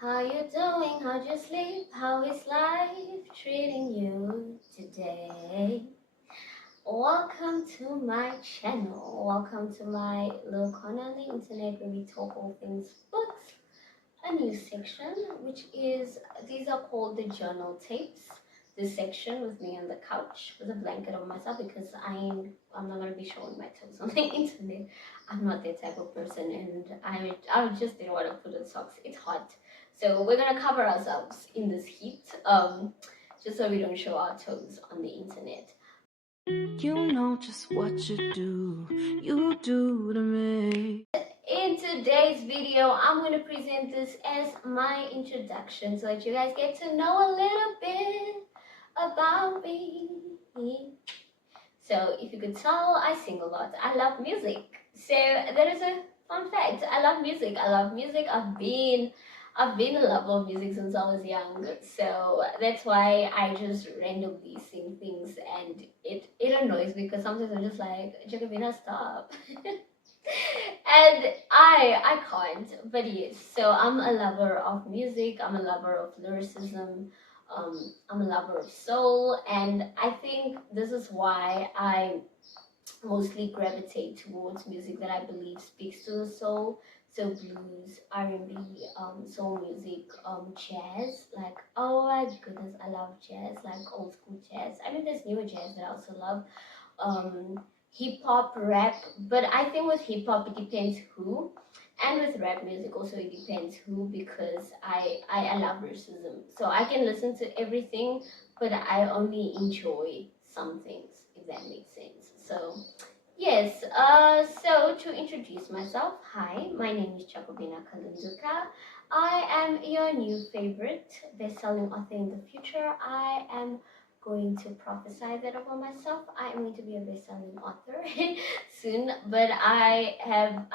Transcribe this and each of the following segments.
How you doing? How'd you sleep? How is life treating you today? Welcome to my channel. Welcome to my little corner on the internet where we talk all things books. A new section, which is, these are called the journal tapes. This section with me on the couch with a blanket over myself because I'm not gonna be showing my toes on the internet. I'm not that type of person, and I just didn't want to put on socks. It's hot, so we're gonna cover ourselves in this heat, just so we don't show our toes on the internet. You know just what you do to me. In today's video, I'm going to present this as my introduction so that you guys get to know a little bit about me. So if you could tell, I sing a lot. I love music. So there is a fun fact. I love music. I've been a lover of music since I was young. So that's why I just randomly sing things, and it annoys me because sometimes I'm just like, Jacobina, stop. And I can't. But yes, so I'm a lover of music. I'm a lover of lyricism. I'm a lover of soul, and I think this is why I mostly gravitate towards music that I believe speaks to the soul. So blues, R&B, soul music, jazz. Like, oh my goodness, I love jazz. Like old school jazz. I mean, there's newer jazz that I also love. Hip hop, rap, but I think with hip hop it depends who, and with rap music also it depends who, because I love lyricism, so I can listen to everything, but I only enjoy some things, if that makes sense. So yes, so to introduce myself, hi, my name is Jacobina Kalunduka. I am your new favorite best-selling author in the future. I am going to prophesy that about myself. I am going to be a best-selling author soon, but I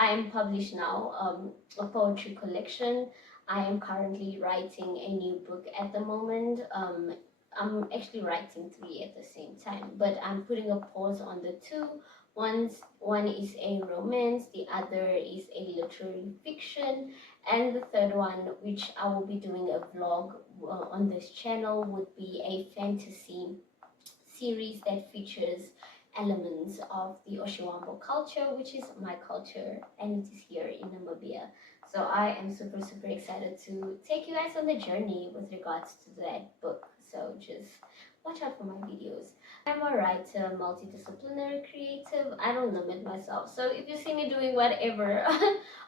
am published now, a poetry collection. I am currently writing a new book at the moment. I'm actually writing three at the same time, but I'm putting a pause on the two. One is a romance, the other is a literary fiction, and the third one, which I will be doing a vlog on this channel, would be a fantasy series that features elements of the Oshiwambo culture, which is my culture, and it is here in Namibia. So I am super excited to take you guys on the journey with regards to that book. So just watch out for my videos. I'm a writer, multidisciplinary creative. I don't limit myself. So if you see me doing whatever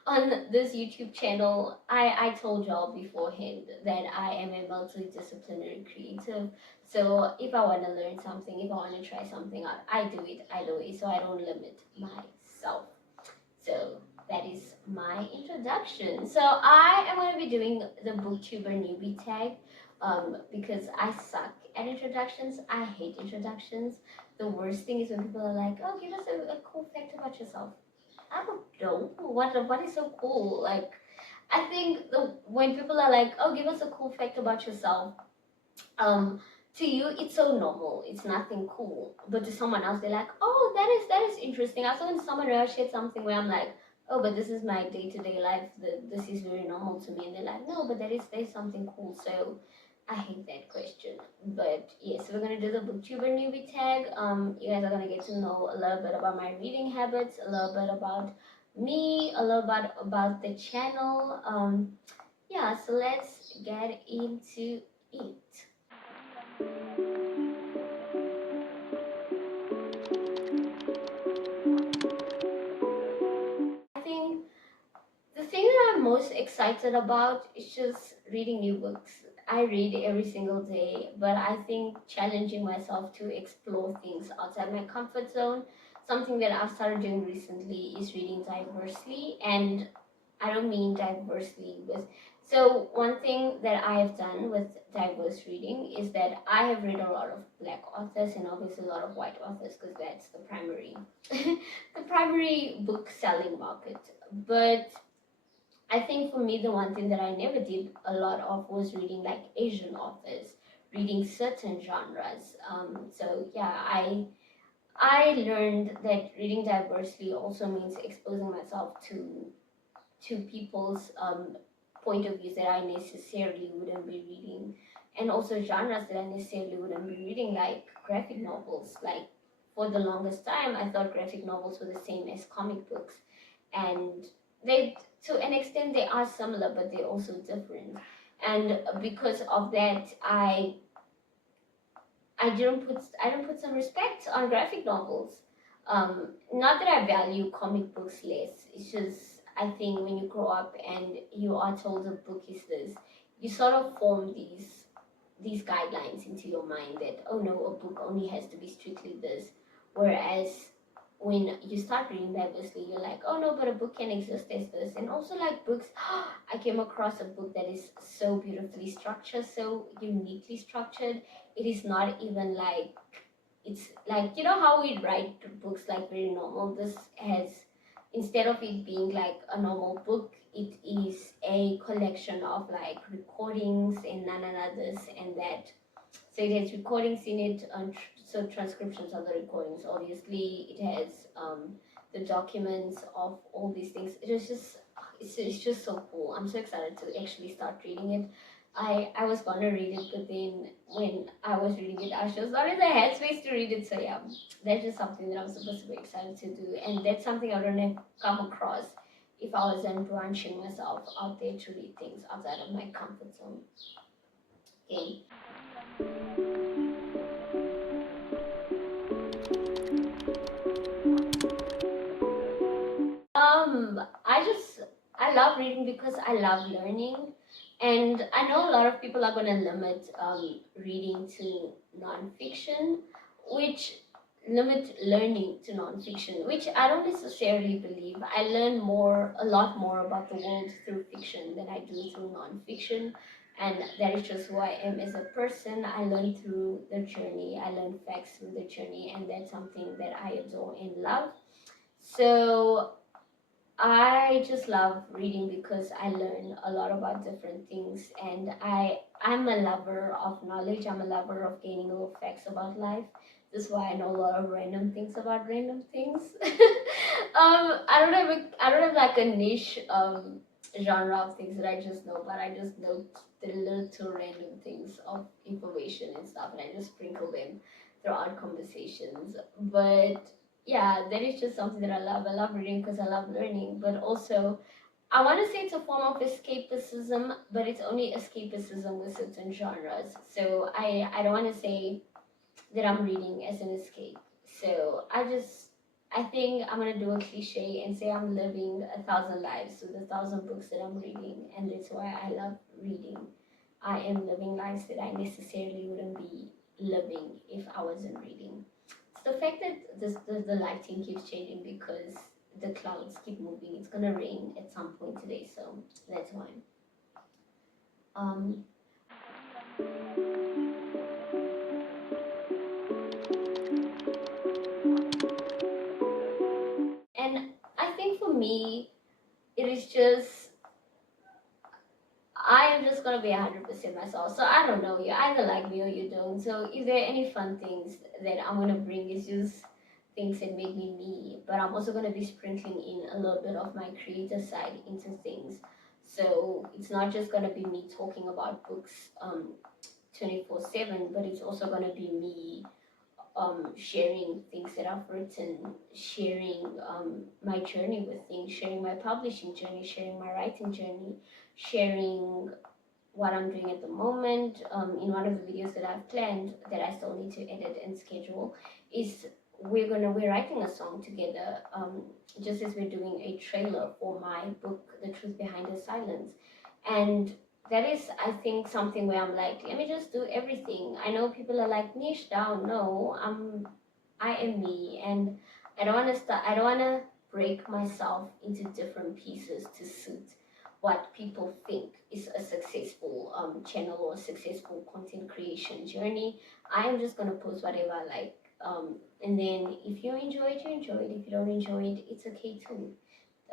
on this YouTube channel, I told y'all beforehand that I am a multidisciplinary creative. So if I want to learn something, if I want to try something out, I do it. So I don't limit myself. So that is my introduction. So I am going to be doing the Booktuber newbie tag, because I suck at introductions. I hate introductions. The worst thing is when people are like, "Oh, give us a cool fact about yourself." I don't know what is so cool. Like, I think when people are like, "Oh, give us a cool fact about yourself," um, to you it's so normal. It's nothing cool. But to someone else, they're like, "Oh, that is interesting." I saw when someone else shared something where I'm like, "Oh, but this is my day-to-day life. This is very normal to me," and they're like, "No, but there's something cool." So I hate that question. But yes, we're gonna do the Booktuber newbie tag. You guys are gonna get to know a little bit about my reading habits, a little bit about me, a little bit about the channel. Yeah, so let's get into it. I think the thing that I'm most excited about is just reading new books. I read every single day, but I think challenging myself to explore things outside my comfort zone, something that I've started doing recently, is reading diversely. And I don't mean diversely with. So, one thing that I have done with diverse reading is that I have read a lot of black authors and obviously a lot of white authors, because that's the primary, the primary book selling market. But I think for me, the one thing that I never did a lot of was reading like Asian authors, reading certain genres. So yeah, I learned that reading diversely also means exposing myself to people's point of views that I necessarily wouldn't be reading, and also genres that I necessarily wouldn't be reading, like graphic novels. Like for the longest time, I thought graphic novels were the same as comic books, and they, to an extent, they are similar, but they're also different. And because of that, I didn't put some respect on graphic novels. Not that I value comic books less. It's just I think when you grow up and you are told a book is this, you sort of form these guidelines into your mind that, oh no, a book only has to be strictly this. Whereas when you start reading diversely, you're like, oh no, but a book can exist as this. And also like books, I came across a book that is so beautifully structured, so uniquely structured. It is not even like, it's like, you know how we write books like very normal. This has, instead of it being like a normal book, it is a collection of like recordings and this and that. So it has recordings in it, so transcriptions of the recordings. Obviously, it has the documents of all these things. It is just, it's just so cool. I'm so excited to actually start reading it. I was gonna read it, but then when I was reading it, I was just not in the headspace to read it. So yeah, that's just something that I'm supposed to be excited to do, and that's something I wouldn't have come across if I wasn't branching myself out there to read things outside of my comfort zone. Okay. I just, I love reading because I love learning, and I know a lot of people are going to limit reading to nonfiction, which limit learning to nonfiction, which I don't necessarily believe. I learn a lot more about the world through fiction than I do through nonfiction, and that is just who I am as a person. I learn through the journey. I learn facts through the journey, and that's something that I adore and love. So I just love reading because I learn a lot about different things, and I'm a lover of knowledge. I'm a lover of gaining little facts about life. This is why I know a lot of random things about random things. I don't have like a niche genre of things that I just know, but I just know the little random things of information and stuff, and I just sprinkle them throughout conversations. But yeah, that is just something that I love. I love reading because I love learning, but also I want to say it's a form of escapism, but it's only escapism with certain genres. So I don't want to say that I'm reading as an escape. So I think I'm gonna do a cliche and say I'm living 1,000 lives with 1,000 books that I'm reading, and that's why I love reading. I am living lives that I necessarily wouldn't be living if I wasn't reading. It's the fact that the lighting keeps changing because the clouds keep moving. It's gonna rain at some point today, so that's why. Um, and I think for me, it is just I am just gonna be 100% myself. So I don't know. You either like me or you don't. So if there are any fun things that I'm gonna bring, it's just things that make me me. But I'm also gonna be sprinkling in a little bit of my creative side into things. So it's not just gonna be me talking about books 24/7, but it's also gonna be me sharing things that I've written, sharing my journey with things, sharing my publishing journey, sharing my writing journey, sharing what I'm doing at the moment. In one of the videos that I've planned that I still need to edit and schedule, is we're writing a song together. Just as we're doing a trailer for my book, The Truth Behind the Silence, and that is, I think, something where I'm like, let me just do everything. I know people are like, niche down. No, I am me, and I don't want to start. I don't want to break myself into different pieces to suit what people think is a successful channel or a successful content creation journey. I am just gonna post whatever I like, and then if you enjoy it, you enjoy it. If you don't enjoy it, it's okay too.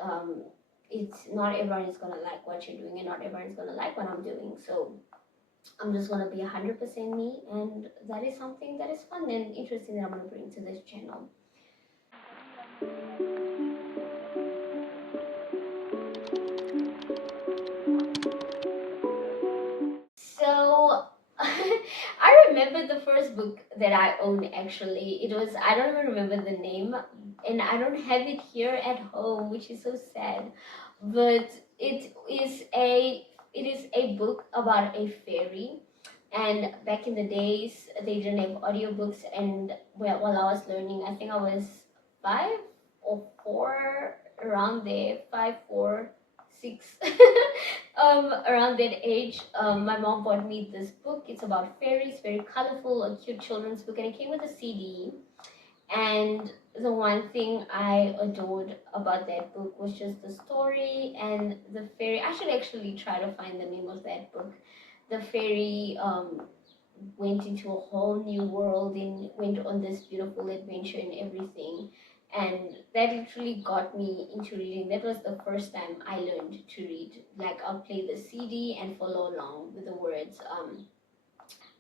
Um, it's not everyone is gonna like what you're doing, and not everyone is gonna like what I'm doing. So I'm just gonna be 100% me, and that is something that is fun and interesting that I'm gonna bring to this channel. remember the first book that I owned actually. It was, I don't even remember the name, and I don't have it here at home, which is so sad. But it is a book about a fairy. And back in the days, they didn't have audiobooks. And while I was learning, I think I was 5 or 4, around there, 5, 4, 6, around that age. My mom bought me this book. It's about fairies, very colorful, a cute children's book, and it came with a CD. And the one thing I adored about that book was just the story and the fairy. I should actually try to find the name of that book. The fairy went into a whole new world and went on this beautiful adventure and everything. And that literally got me into reading. That was the first time I learned to read. Like, I'll play the CD and follow along with the words.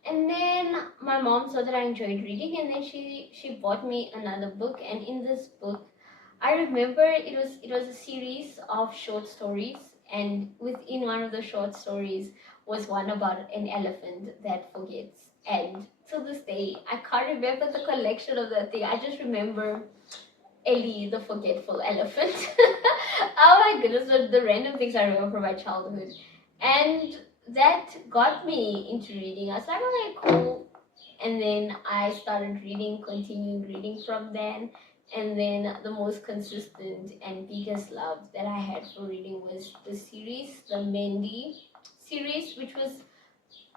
And then my mom saw that I enjoyed reading, and then she bought me another book. And in this book, I remember it was a series of short stories, and within one of the short stories was one about an elephant that forgets. And to this day, I can't remember the collection of that thing. I just remember Ellie, the forgetful elephant. Oh my goodness, the random things I remember from my childhood. And that got me into reading. I was like, okay, cool. And then I started reading, continued reading from then. And then the most consistent and biggest love that I had for reading was the series, the Mandy series, which was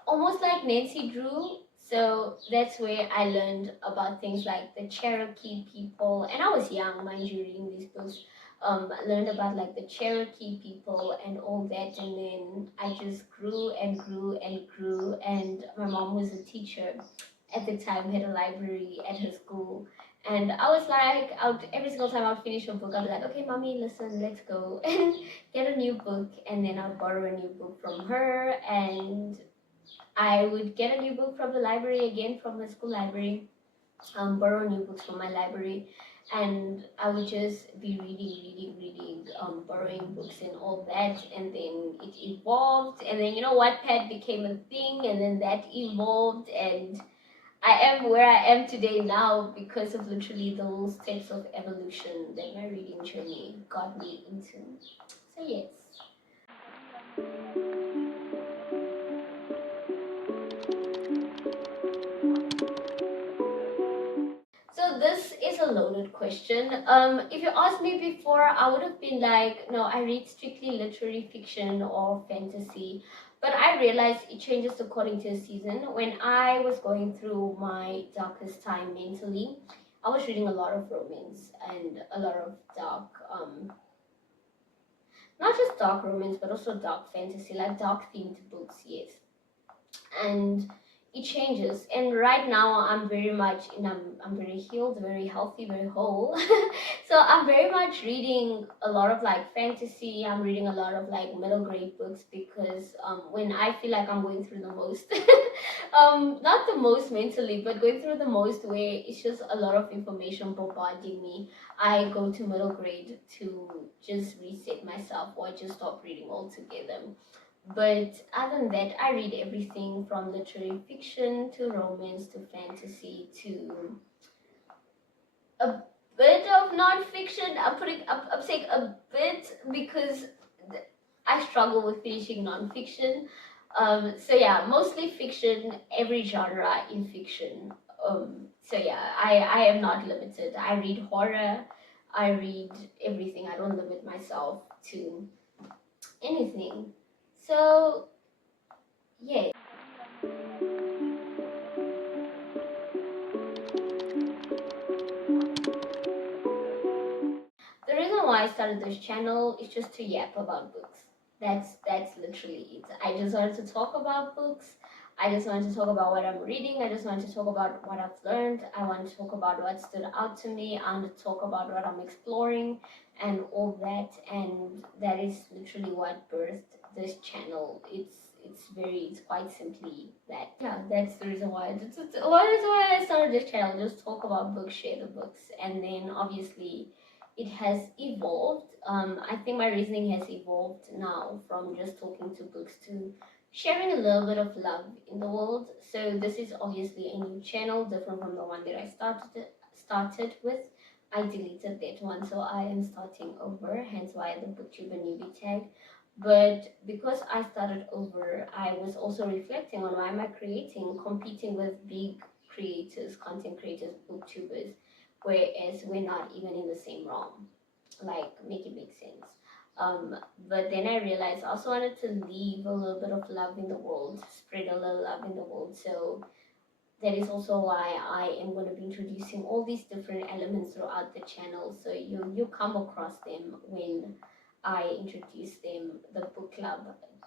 almost like Nancy Drew. So that's where I learned about things like the Cherokee people. And I was young, mind you, reading these books. I learned about like the Cherokee people and all that. And then I just grew and grew and grew. And my mom was a teacher at the time, had a library at her school. And I was like, every single time I'd finish a book, I'd be like, okay, mommy, listen, let's go and get a new book. And then I'd borrow a new book from her, and I would get a new book from the library again, from the school library, borrow new books from my library, and I would just be reading, borrowing books and all that. And then it evolved, and then Wattpad became a thing, and then that evolved, and I am where I am today now because of literally those steps of evolution that my reading journey got me into. So yes. So this is a loaded question. If you asked me before, I would have been like, no, I read strictly literary fiction or fantasy. But I realized it changes according to the season. When I was going through my darkest time mentally, I was reading a lot of romance and a lot of dark, not just dark romance, but also dark fantasy, like dark themed books, yes. And it changes. And right now I'm very much I'm very healed, very healthy, very whole. So I'm very much reading a lot of like fantasy. I'm reading a lot of like middle grade books because when I feel like I'm going through the most, not the most mentally, but going through the most, where it's just a lot of information bombarding me, I go to middle grade to just reset myself, or just stop reading altogether. But other than that, I read everything from literary fiction to romance to fantasy to a bit of non-fiction. I'm saying a bit because I struggle with finishing non-fiction. So yeah, mostly fiction, every genre in fiction. So yeah, I am not limited. I read horror, I read everything. I don't limit myself to anything. So yeah. The reason why I started this channel is just to yap about books. That's literally it. I just wanted to talk about books. I just wanted to talk about what I'm reading. I just wanted to talk about what I've learned. I want to talk about what stood out to me. I want to talk about what I'm exploring and all that. And that is literally what birthed this channel. It's quite simply that. Yeah, that's the reason why. Why I started this channel. Just talk about books, share the books, and then obviously it has evolved. I think my reasoning has evolved now from just talking to books to sharing a little bit of love in the world. So this is obviously a new channel, different from the one that I started with. I deleted that one, so I am starting over, hence why the Booktuber newbie tag. But because I started over, I was also reflecting on why am I creating, competing with big creators, content creators, booktubers, whereas we're not even in the same realm. Like, make it make sense. Um, but then I realized I also wanted to leave a little bit of love in the world, spread a little love in the world. So that is also why I am going to be introducing all these different elements throughout the channel. So you come across them when I introduce them. The book club,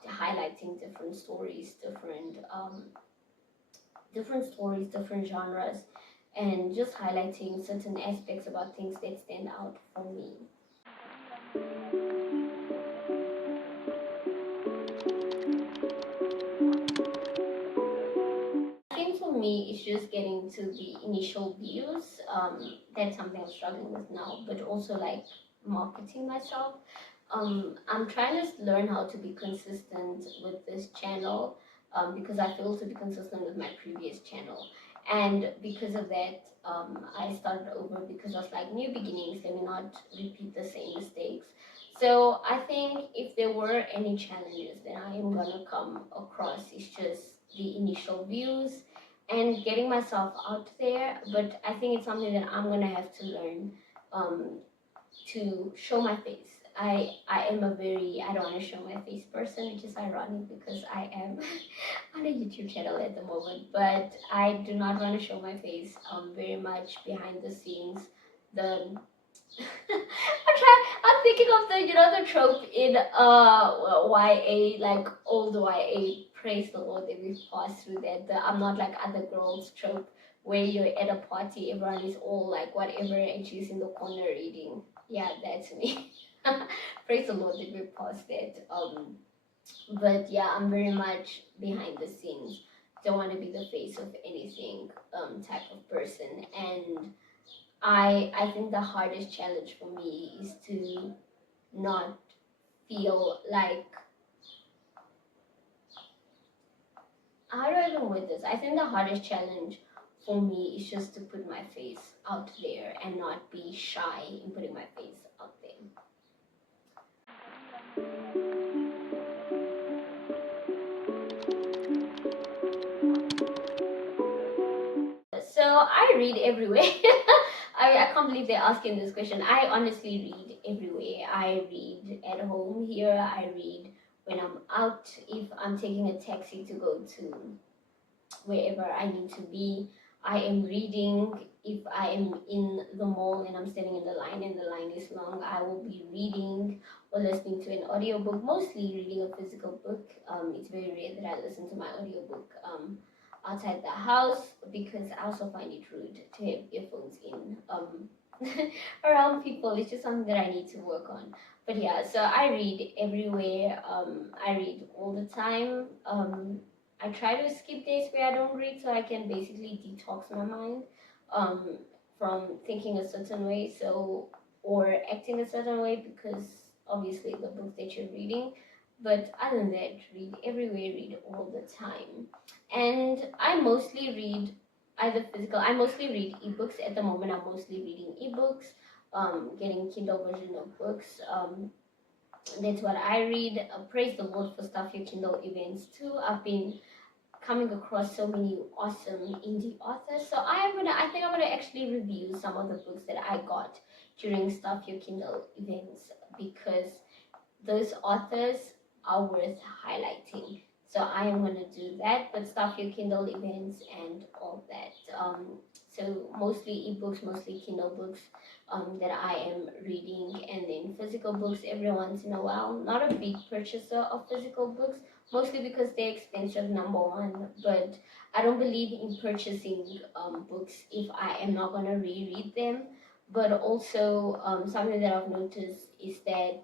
highlighting different stories, different stories, different genres, and just highlighting certain aspects about things that stand out for me. I think for me, it's just getting to the initial views. That's something I'm struggling with now, but also like marketing myself. I'm trying to learn how to be consistent with this channel because I failed to be consistent with my previous channel. And because of that, I started over because I was like, new beginnings, let me not repeat the same mistakes. So I think if there were any challenges that I am gonna come across, it's just the initial views and getting myself out there. But I think it's something that I'm gonna have to learn um, to show my face. I am a very, I don't want to show my face person, which is ironic because I am on a YouTube channel at the moment, but I do not want to show my face very much behind the scenes. The I'm thinking of the the trope in YA, like old YA, praise the Lord that we've passed through that. The I'm not like other girls trope where you're at a party, everyone is all like whatever and she's in the corner reading. Yeah, that's me. Praise the Lord that we passed that. But yeah, I'm very much behind the scenes. Don't want to be the face of anything type of person. And I think the hardest challenge for me is to not feel like, how do I even word this? I think the hardest challenge for me is just to put my face out there and not be shy in putting my face out there. So I read everywhere. I can't believe they're asking this question. I honestly read everywhere. I read at home here. I read when I'm out. If I'm taking a taxi to go to wherever I need to be, I am reading. If I am in the mall and I'm standing in the line and the line is long, I will be reading or listening to an audiobook, mostly reading a physical book. It's very rare that I listen to my audiobook outside the house because I also find it rude to have earphones in around people. It's just something that I need to work on. But yeah, so I read everywhere. I read all the time. I try to skip days where I don't read so I can basically detox my mind um, from thinking a certain way, so or acting a certain way because obviously the books that you're reading. But other than that, read everywhere, read all the time. And I mostly read either physical. I mostly read ebooks at the moment. I'm mostly reading ebooks, getting Kindle version of books. That's what I read. Praise the Lord for Stuff Your Kindle events too. I've been coming across so many awesome indie authors. So I think I'm gonna actually review some of the books that I got during Stuff Your Kindle events because those authors are worth highlighting. So I am gonna do that, but Stuff Your Kindle events and all that. So mostly ebooks, mostly Kindle books that I am reading, and then physical books every once in a while. Not a big purchaser of physical books, mostly because they're expensive, number one. But I don't believe in purchasing books if I am not gonna reread them. But also something that I've noticed is that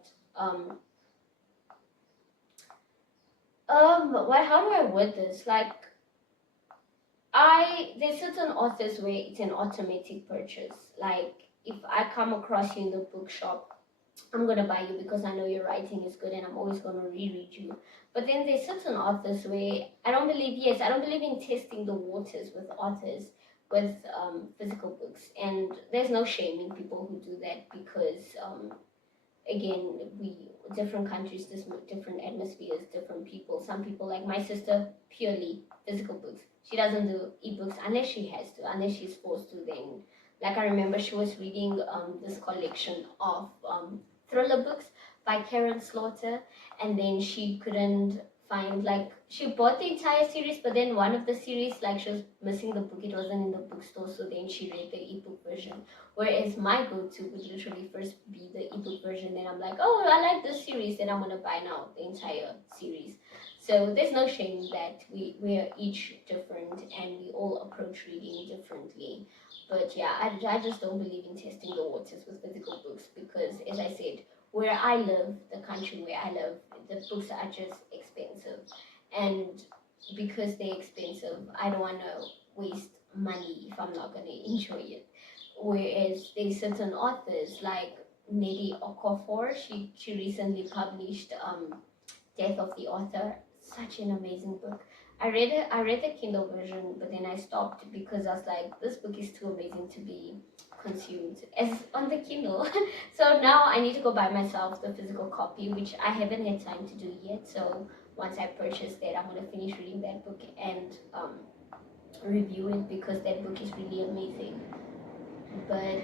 how do I word this? Like, there's certain authors where it's an automatic purchase. Like, if I come across you in the bookshop I'm gonna buy you because I know your writing is good and I'm always gonna reread you. But then there's certain authors where I don't believe, yes, I don't believe in testing the waters with authors with physical books. And there's no shame in people who do that because again, we different countries, different atmospheres, different people. Some people, like my sister, purely physical books. She doesn't do ebooks unless she has to, unless she's forced to. Then, like I remember, she was reading this collection of thriller books by Karen Slaughter, and then she couldn't find, like, she bought the entire series, but then one of the series, like, she was missing the book. It wasn't in the bookstore, so then she read the ebook version. Whereas my go-to would literally first be the ebook version, then I'm like, oh, I like this series, then I'm gonna buy now the entire series. So there's no shame that we're each different and we all approach reading differently. But yeah, I just don't believe in testing the waters with physical books because, as I said, where I live, the country where I live, the books are just expensive. And because they're expensive, I don't want to waste money if I'm not going to enjoy it. Whereas there's certain authors like Nedi Okofor, she recently published Death of the Author, such an amazing book. I read the Kindle version, but then I stopped because I was like, this book is too amazing to be consumed as on the Kindle. So now I need to go buy myself the physical copy, which I haven't had time to do yet. So once I purchase that, I'm gonna finish reading that book and review it because that book is really amazing. But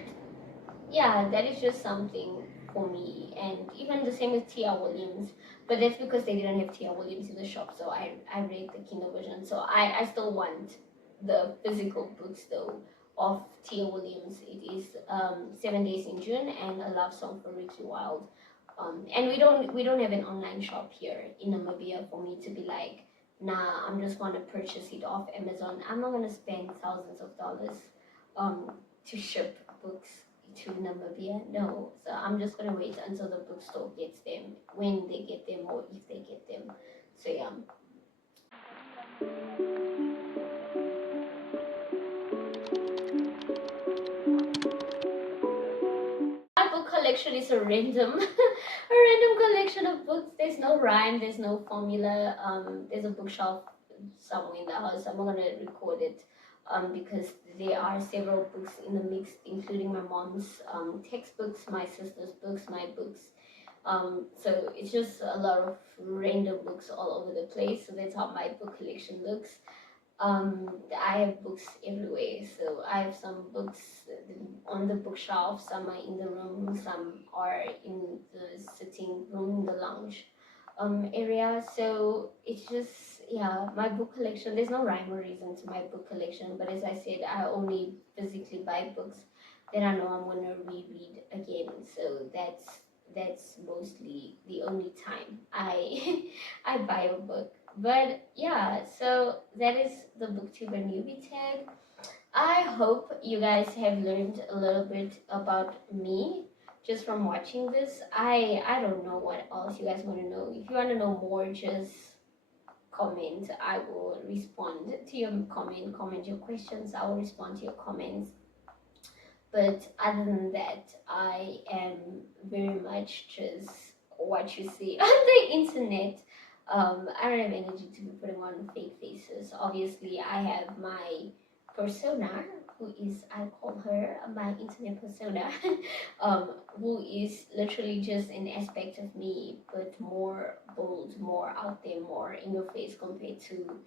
yeah, that is just something for me. And even the same with Tia Williams, but that's because they didn't have Tia Williams in the shop, so I read the Kindle version. So I still want the physical books though of Tia Williams. It is 7 Days in June and A Love Song for Ricky Wilde. And we don't have an online shop here in Namibia for me to be like, nah, I'm just gonna purchase it off Amazon. I'm not gonna spend thousands of dollars to ship books to Namibia. No, so I'm just gonna wait until the bookstore gets them, when they get them, or if they get them. So yeah. My book collection is a random, a random collection of books. There's no rhyme. There's no formula. There's a bookshelf somewhere in the house. I'm not gonna record it, because there are several books in the mix, including my mom's textbooks, my sister's books, my books. So it's just a lot of random books all over the place. So that's how my book collection looks. I have books everywhere. So I have some books on the bookshelf, some are in the room, some are in the sitting room, the lounge area. So it's just, yeah, my book collection. There's no rhyme or reason to my book collection, but as I said, I only physically buy books that I know I'm gonna reread again. So that's mostly the only time I I buy a book. But yeah, so that is the Booktuber newbie tag. I hope you guys have learned a little bit about me just from watching this. I don't know what else you guys want to know. If you want to know more, just comment. I will respond to your comment your questions. I will respond to your comments. But other than that, I am very much just what you see on the internet. I don't have energy to be putting on fake faces. Obviously, I have my persona, who is, I call her my internet persona, who is literally just an aspect of me, but more bold, more out there, more in your face compared to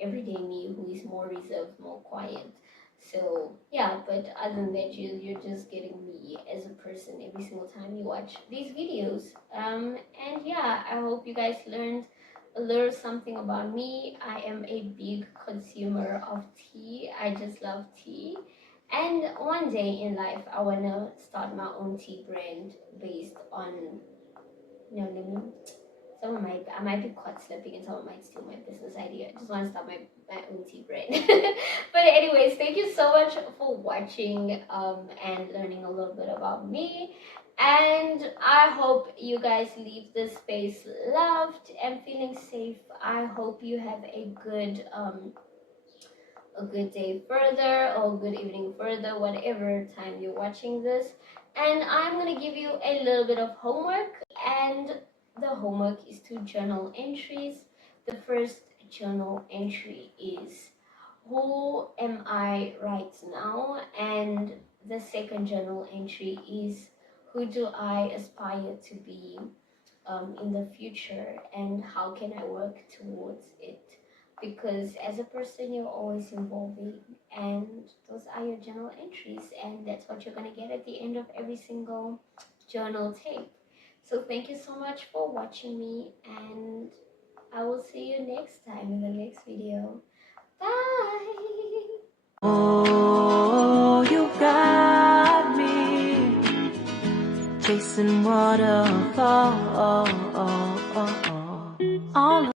everyday me, who is more reserved, more quiet. So yeah, but other than that, you're just getting me as a person every single time you watch these videos. And yeah, I hope you guys learned a little something about me. I am a big consumer of tea. I just love tea. And one day in life, I wanna start my own tea brand based on, no, let me, someone might, I might be caught slipping and someone might steal my business idea. I just want to start my own tea brand. But anyways, thank you so much for watching and learning a little bit about me. And I hope you guys leave this space loved and feeling safe. I hope you have a good day further or good evening further, whatever time you're watching this. And I'm gonna give you a little bit of homework, and the homework is 2 journal entries. The first journal entry is who am I right now, and the second journal entry is who do I aspire to be in the future, and how can I work towards it? Because as a person, you're always evolving, and those are your journal entries, and that's what you're going to get at the end of every single journal tape. So thank you so much for watching me, and I will see you next time in the next video. Bye. Oh, you got me chasing waterfalls.